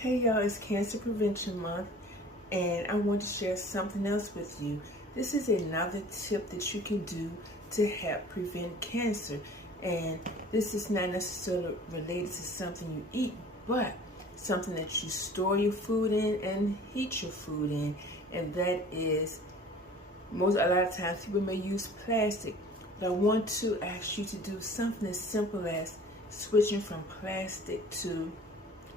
Hey y'all, it's Cancer Prevention Month, and I want to share something else with you. This is another tip that you can do to help prevent cancer. And this is not necessarily related to something you eat, but something that you store your food in and heat your food in. And that is, a lot of times people may use plastic. But I want to ask you to do something as simple as switching from plastic to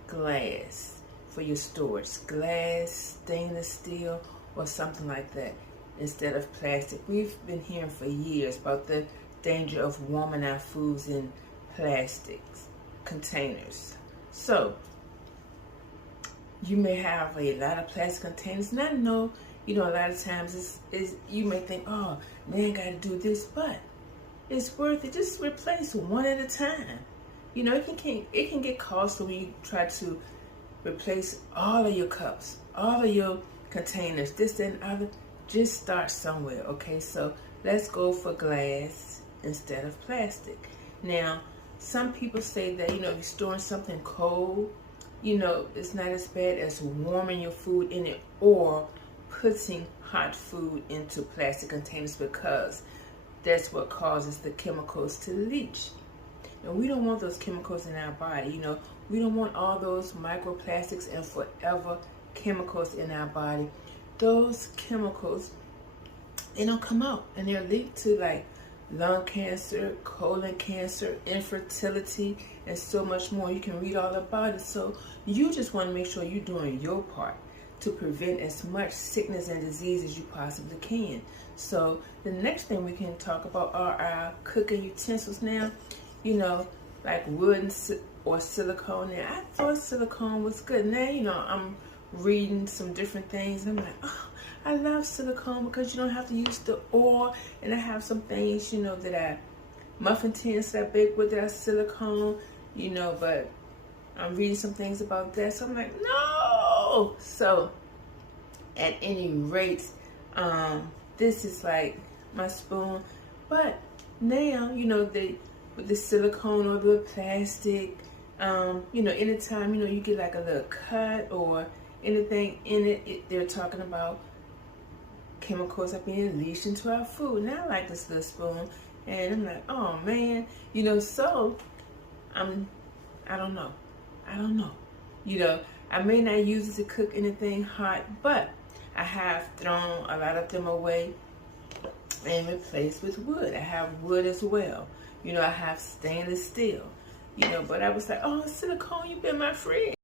glass for your storage. Glass, stainless steel, or something like that instead of plastic. We've been hearing for years about the danger of warming our foods in plastics containers. So you may have a lot of plastic containers, and I know, a lot of times you may think, oh man, gotta do this, but it's worth it. Just replace one at a time. It can get costly when you try to replace all of your cups, all of your containers, this and other. Just start somewhere, okay? So let's go for glass instead of plastic. Now, some people say that, if you're storing something cold, it's not as bad as warming your food in it or putting hot food into plastic containers, because that's what causes the chemicals to leach. And we don't want those chemicals in our body. We don't want all those microplastics and forever chemicals in our body. Those chemicals, they don't come out, and they're linked to like lung cancer, colon cancer, infertility, and so much more. You can read all about it. So you just want to make sure you're doing your part to prevent as much sickness and disease as you possibly can. So the next thing we can talk about are our cooking utensils now. Like wood or silicone. And I thought silicone was good. Now, I'm reading some different things, and I'm like, oh, I love silicone because you don't have to use the oil. And I have some things, muffin tins that I bake with that are silicone, but I'm reading some things about that. So I'm like, no! So, at any rate, this is like my spoon. But now, with the silicone or the plastic, anytime, you get like a little cut or anything in it, they're talking about chemicals are being leached into our food. And I like this little spoon, and I'm like, oh man, so I don't know. I may not use it to cook anything hot, but I have thrown a lot of them away and replaced with wood. I have wood as well. I have stainless steel. But I was like, oh, silicone, you've been my friend.